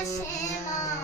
Hashem.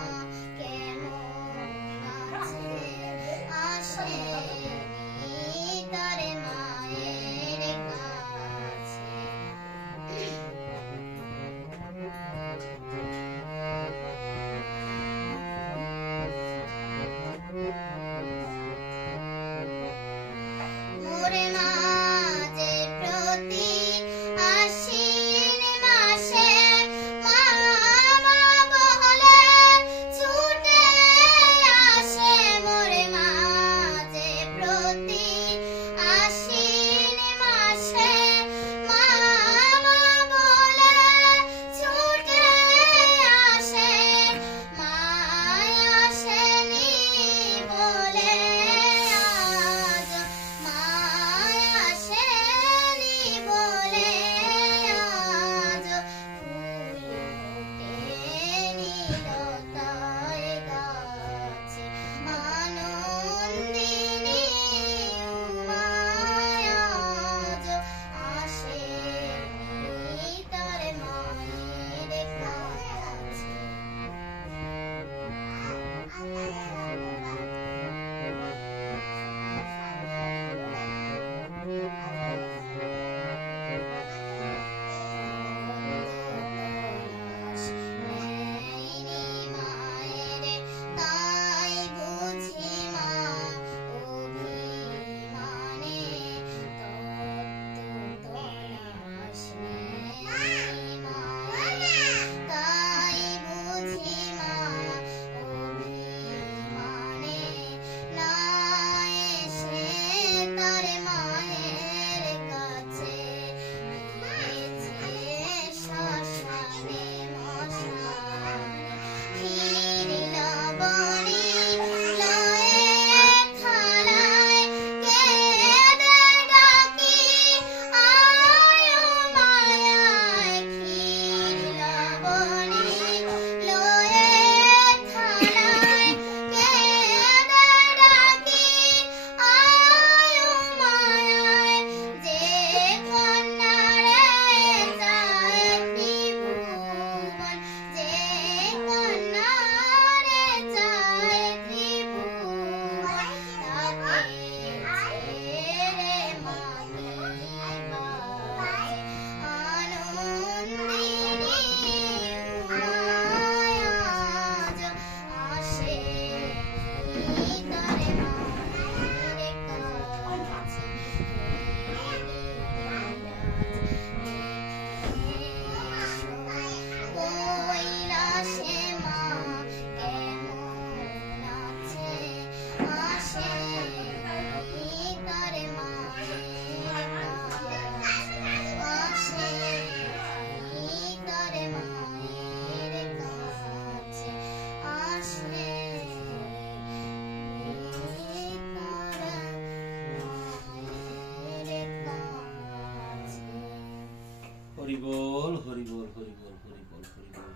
গল্পরি গল্পরি